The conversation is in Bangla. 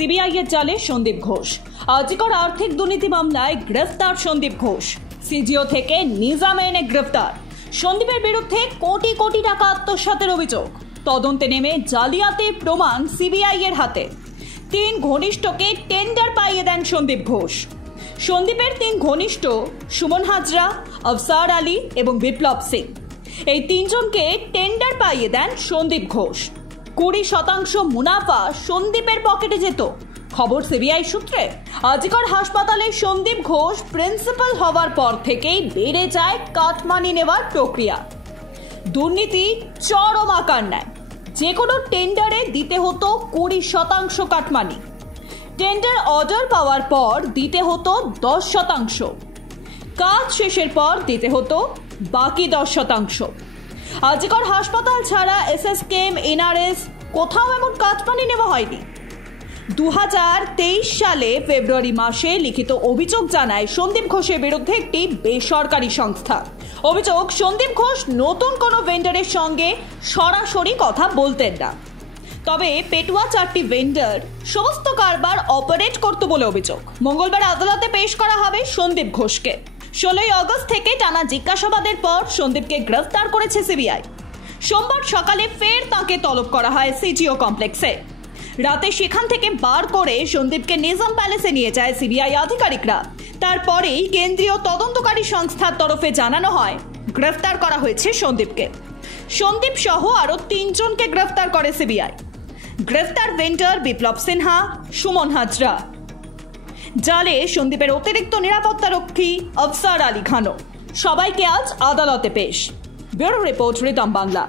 সিবিআই এর জালে সন্দীপ ঘোষ। আজিকর আর্থিক দুর্নীতি মামলায় গ্রেফতার সন্দীপ ঘোষ। সিজিও থেকে নিজামে এনে গ্রেফতার। সন্দীপের বিরুদ্ধে কোটি কোটি টাকা আত্মসাতের অভিযোগ। তদন্তে নেমে জালিয়াতির প্রমাণ সিবিআই এর হাতে। 3 ঘনিষ্ঠকে টেন্ডার পাইয়ে দেন সন্দীপ ঘোষ। সন্দীপের 3 ঘনিষ্ঠ সুমন হাজরা, আফসার আলী এবং বিপ্লব সিং। এই 3 জনকে টেন্ডার পাইয়ে দেন সন্দীপ ঘোষ। 20% মুনাফা সন্দীপের পকেটে যেত। খবর সিবিআই সূত্রে। আজিকর হাসপাতালে সন্দীপ ঘোষ প্রিন্সিপাল হওয়ার পর থেকেই বেড়ে যায় কাটমানি নেওয়ার প্রক্রিয়া। দুর্নীতি চরম আকার নেয়। যে কোনো টেন্ডারে দিতে হতো 20% কাটমানি। টেন্ডার অর্ডার পাওয়ার পর দিতে হতো 10%। কাজ শেষের পর দিতে হতো বাকি 10%। আজিকর হাসপাতাল ছাড়া এসএসকেএম, এনআরএস কোথাও এমন কাটমানি নেওয়া হয়নি। 2023 সালে ফেব্রুয়ারি মাসে লিখিত অভিযোগ জানায় সন্দীপ ঘোষের বিরুদ্ধে একটি বেসরকারি সংস্থা। অভিযোগ, সন্দীপ ঘোষ নতুন কোনো ভেন্ডারের সঙ্গে সরাসরি কথা বলতেন না, তবে পেটুয়া 4টি ভেন্ডার সমস্ত কারবার অপারেট করত বলে অভিযোগ। মঙ্গলবার আদালতে পেশ করা হবে সন্দীপ ঘোষকে। 16 আগস্ট থেকে টানা জিজ্ঞাসাবাদের পর সন্দীপকে গ্রেফতার করেছে সিবিআই। সোমবার সকালে ফের তাকে তলব করা হয় সিজিও কমপ্লেক্সে। রাতে সেখান থেকে বার করে সন্দীপকে নিজাম প্যালেসে নিয়ে যায় সিবিআই আধিকারিকরা। তারপরেই কেন্দ্রীয় তদন্তকারী সংস্থার তরফে জানানো হয় গ্রেফতার করা হয়েছে সন্দীপকে। সন্দীপ সহ আরো 3 জনকে গ্রেফতার করে সিবিআই। গ্রেফতার ভেন্ডার বিপ্লব সিনহা, সুমন হাজরা। জালে সন্দীপের অতিরিক্ত নিরাপত্তারক্ষী আফসার আলী খানও। সবাইকে আজ আদালতে পেশ। Bureau report, Ritam Bangla.